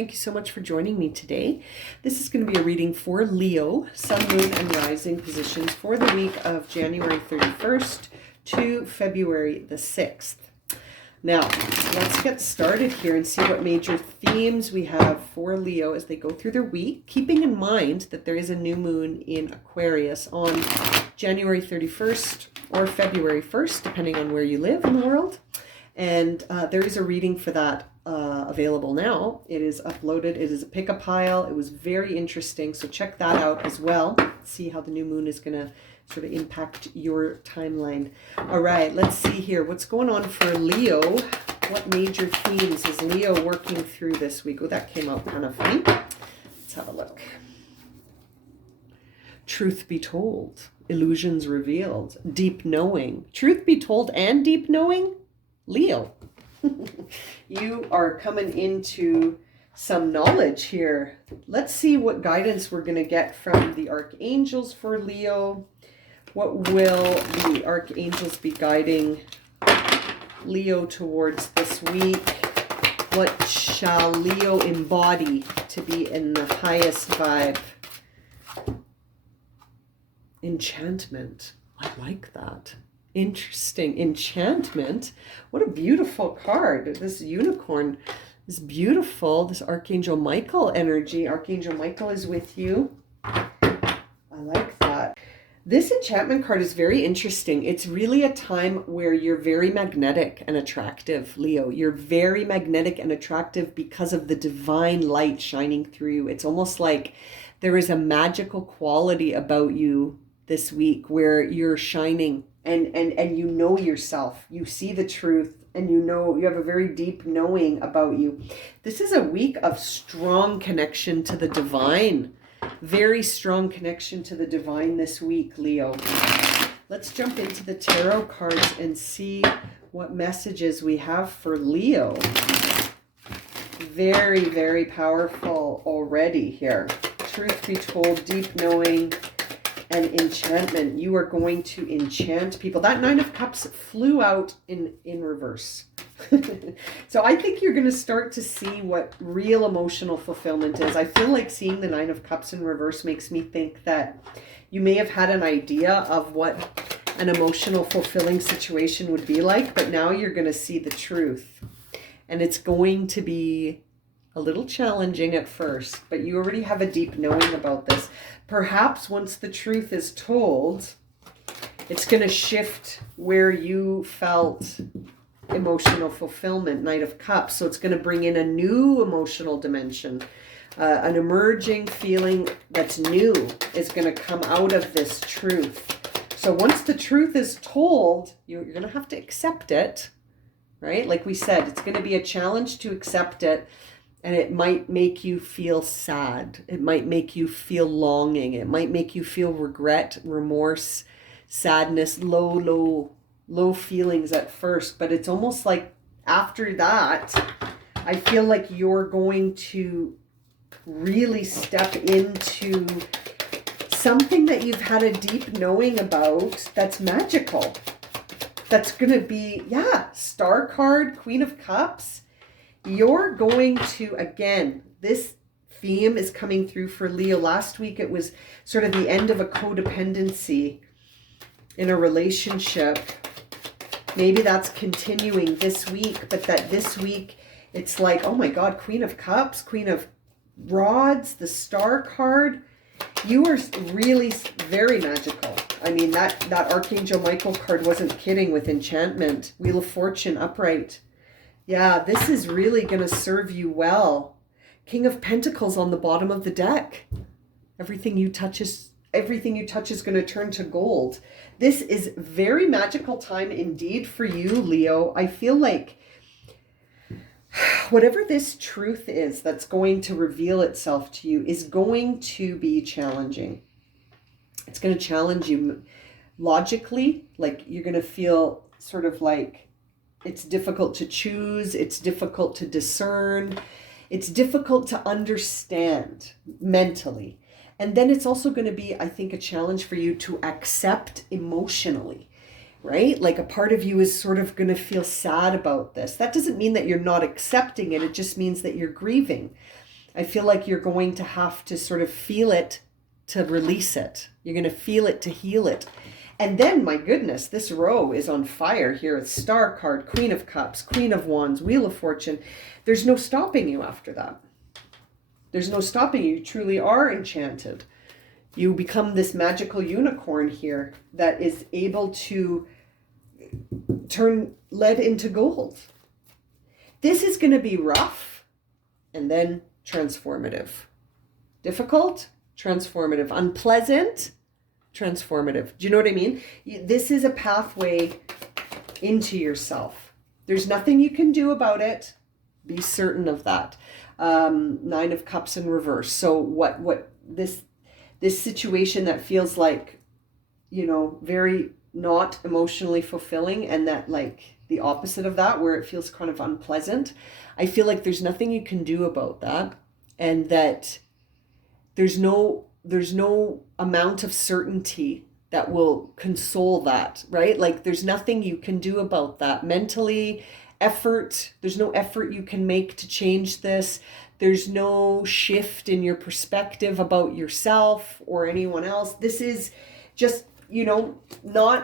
Thank you so much for joining me today. This is going to be a reading for Leo, Sun, Moon, and Rising positions for the week of January 31st to February the 6th. Now, let's get started here and see what major themes we have for Leo as they go through their week, keeping in mind that there is a new moon in Aquarius on January 31st or February 1st, depending on where you live in the world. And there is a reading for that available now. It is uploaded. It is a pick-a-pile. It was very interesting. So check that out as well. See how the new moon is going to sort of impact your timeline. All right, let's see here. What's going on for Leo? What major themes is Leo working through this week? Oh, that came out kind of funny. Let's have a look. Truth be told, illusions revealed, deep knowing. Truth be told and deep knowing? Leo, you are coming into some knowledge here. Let's see what guidance we're going to get from the archangels for Leo. What will the archangels be guiding Leo towards this week? What shall Leo embody to be in the highest vibe? Enchantment. I like that. Interesting. Enchantment. What a beautiful card. This unicorn is beautiful. This Archangel Michael energy. Archangel Michael is with you. I like that. This enchantment card is very interesting. It's really a time where you're very magnetic and attractive, Leo. You're very magnetic and attractive because of the divine light shining through you. It's almost like there is a magical quality about you this week where you're shining. And you know yourself, you see the truth, and you know you have a very deep knowing about you. This is a week of strong connection to the divine. Very strong connection to the divine this week, Leo. Let's jump into the tarot cards and see what messages we have for Leo. Very, very powerful already here. Truth be told, deep knowing, and enchantment. You are going to enchant people. That Nine of Cups flew out in reverse. So I think you're going to start to see what real emotional fulfillment is. I feel like seeing the Nine of Cups in reverse makes me think that you may have had an idea of what an emotional fulfilling situation would be like, but now you're going to see the truth. And it's going to be a little challenging at first, but you already have a deep knowing about this. Perhaps once the truth is told, it's going to shift where you felt emotional fulfillment, Knight of Cups. So it's going to bring in a new emotional dimension. An emerging feeling that's new is going to come out of this truth. So once the truth is told, you're going to have to accept it, right? Like we said, it's going to be a challenge to accept it. And it might make you feel sad. It might make you feel longing. It might make you feel regret, remorse, sadness, low feelings at first. But it's almost like after that, I feel like you're going to really step into something that you've had a deep knowing about that's magical. That's going to be, Star card, Queen of Cups. You're going to, again, this theme is coming through for Leo. Last week, it was sort of the end of a codependency in a relationship. Maybe that's continuing this week, but that this week, it's like, oh my God, Queen of Cups, Queen of Rods, the Star card. You are really very magical. I mean, that Archangel Michael card wasn't kidding with enchantment. Wheel of Fortune, upright. Yeah, this is really going to serve you well. King of Pentacles on the bottom of the deck. Everything you touch is going to turn to gold. This is very magical time indeed for you, Leo. I feel like whatever this truth is that's going to reveal itself to you is going to be challenging. It's going to challenge you logically, like you're going to feel sort of like it's difficult to choose, it's difficult to discern, it's difficult to understand mentally. And then it's also going to be, I think, a challenge for you to accept emotionally, right? Like a part of you is sort of going to feel sad about this. That doesn't mean that you're not accepting it. It just means that you're grieving. I feel like you're going to have to sort of feel it to release it. You're going to feel it to heal it. And then, my goodness, this row is on fire here. It's Star card, Queen of Cups, Queen of Wands, Wheel of Fortune. There's no stopping you after that. There's no stopping you. You truly are enchanted. You become this magical unicorn here that is able to turn lead into gold. This is going to be rough and then transformative. Difficult, transformative. Unpleasant, transformative. Do you know what I mean? This is a pathway into yourself. There's nothing you can do about it. Be certain of that. Nine of Cups in reverse. So what this situation that feels like, you know, very not emotionally fulfilling, and that like the opposite of that, where it feels kind of unpleasant, I feel like there's nothing you can do about that, and that there's no amount of certainty that will console that, right? Like there's nothing you can do about that mentally. There's no effort you can make to change this. There's no shift in your perspective about yourself or anyone else. This is just, you know,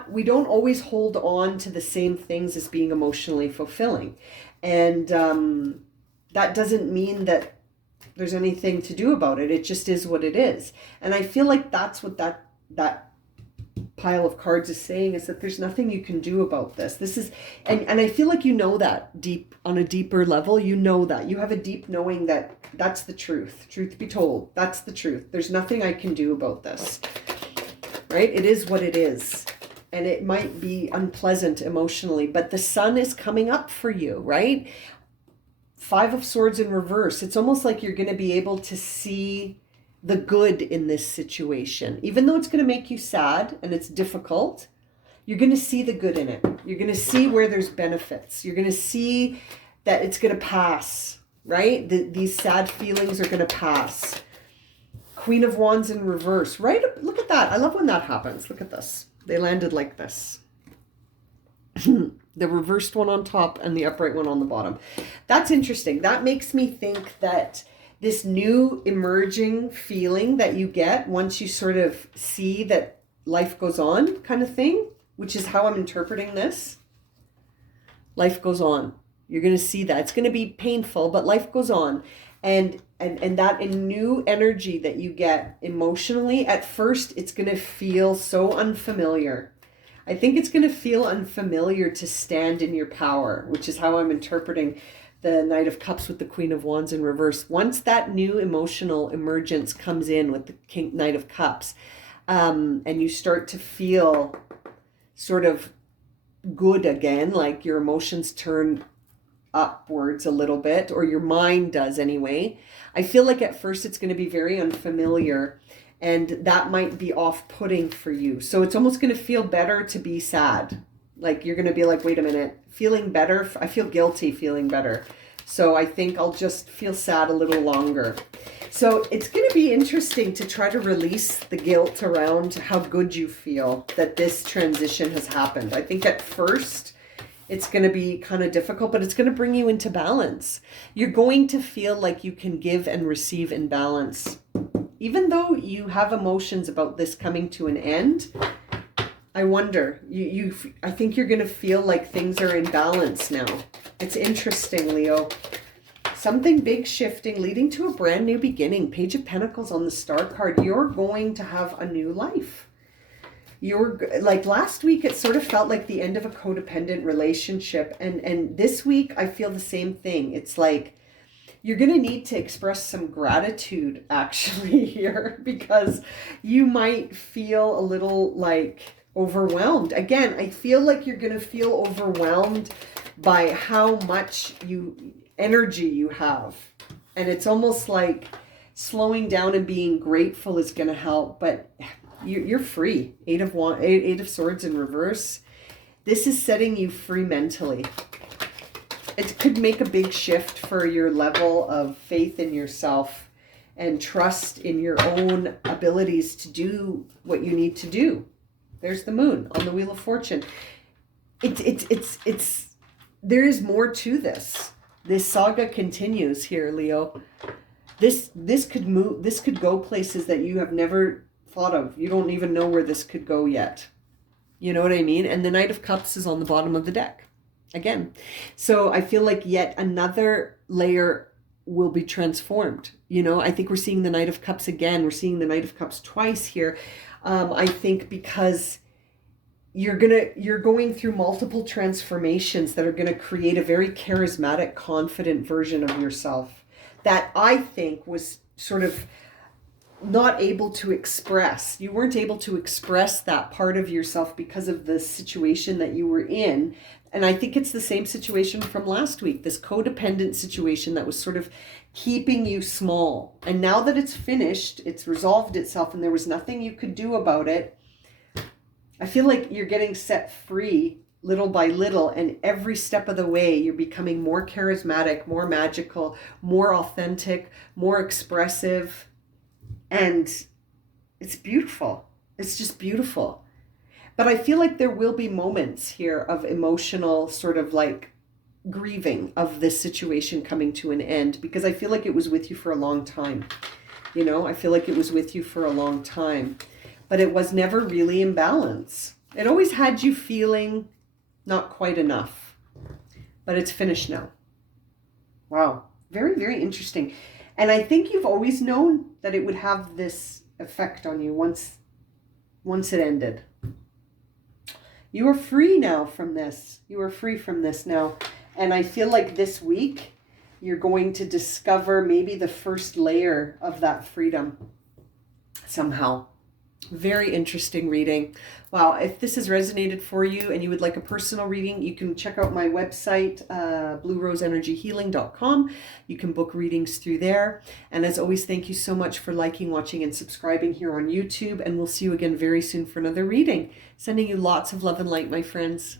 we don't always hold on to the same things as being emotionally fulfilling. And that doesn't mean that there's anything to do about it. It just is what it is. And I feel like that's what that pile of cards is saying, is that there's nothing you can do about this. This is, and I feel like you know that deep, on a deeper level, you know that. You have a deep knowing that that's the truth. Truth be told, that's the truth. There's nothing I can do about this, right? It is what it is. And it might be unpleasant emotionally, but the sun is coming up for you, right? Five of Swords in reverse. It's almost like you're going to be able to see the good in this situation. Even though it's going to make you sad and it's difficult, you're going to see the good in it. You're going to see where there's benefits. You're going to see that it's going to pass, right? These sad feelings are going to pass. Queen of Wands in reverse, right? Look at that. I love when that happens. Look at this. They landed like this. The reversed one on top and the upright one on the bottom. That's interesting. That makes me think that this new emerging feeling that you get once you sort of see that life goes on kind of thing, which is how I'm interpreting this. Life goes on. You're going to see that. It's going to be painful, but life goes on. And that new energy that you get emotionally, at first, it's going to feel so unfamiliar. I think it's going to feel unfamiliar to stand in your power, which is how I'm interpreting the Knight of Cups with the Queen of Wands in reverse. Once that new emotional emergence comes in with the Knight of Cups, and you start to feel sort of good again, like your emotions turn upwards a little bit, or your mind does anyway, I feel like at first it's going to be very unfamiliar. And that might be off-putting for you. So it's almost going to feel better to be sad. Like you're going to be like, wait a minute, feeling better. I feel guilty feeling better. So I think I'll just feel sad a little longer. So it's going to be interesting to try to release the guilt around how good you feel that this transition has happened. I think at first it's going to be kind of difficult, but it's going to bring you into balance. You're going to feel like you can give and receive in balance. Even though you have emotions about this coming to an end, I wonder, I think you're going to feel like things are in balance now. It's interesting, Leo. Something big shifting, leading to a brand new beginning. Page of Pentacles on the Star card. You're going to have a new life. You're like last week, it sort of felt like the end of a codependent relationship. And this week, I feel the same thing. It's like, you're going to need to express some gratitude actually here, because you might feel a little like overwhelmed. Again, I feel like you're going to feel overwhelmed by how much energy you have. And it's almost like slowing down and being grateful is going to help, but you're free. Eight of Swords in reverse. This is setting you free mentally. It could make a big shift for your level of faith in yourself and trust in your own abilities to do what you need to do. There's the Moon on the Wheel of Fortune. There is more to this. This saga continues here, Leo. This could move, this could go places that you have never thought of. You don't even know where this could go yet. You know what I mean? And the Knight of Cups is on the bottom of the deck again. So I feel like yet another layer will be transformed. You know, I think we're seeing the Knight of Cups again. We're seeing the Knight of Cups twice here. I think because you're going through multiple transformations that are going to create a very charismatic, confident version of yourself that I think was sort of not able to express. You weren't able to express that part of yourself because of the situation that you were in. And I think it's the same situation from last week, this codependent situation that was sort of keeping you small. And now that it's finished, it's resolved itself and there was nothing you could do about it, I feel like you're getting set free little by little, and every step of the way you're becoming more charismatic, more magical, more authentic, more expressive. And it's beautiful. It's just beautiful. But I feel like there will be moments here of emotional sort of like grieving of this situation coming to an end, because I feel like it was with you for a long time. You know, I feel like it was with you for a long time, but it was never really in balance. It always had you feeling not quite enough, but it's finished now. Wow. Very, very interesting. And I think you've always known that it would have this effect on you once it ended. You are free now from this. You are free from this now. And I feel like this week you're going to discover maybe the first layer of that freedom somehow. Very interesting reading. Wow, if this has resonated for you and you would like a personal reading, you can check out my website, blueroseenergyhealing.com. You can book readings through there. And as always, thank you so much for liking, watching, and subscribing here on YouTube. And we'll see you again very soon for another reading. Sending you lots of love and light, my friends.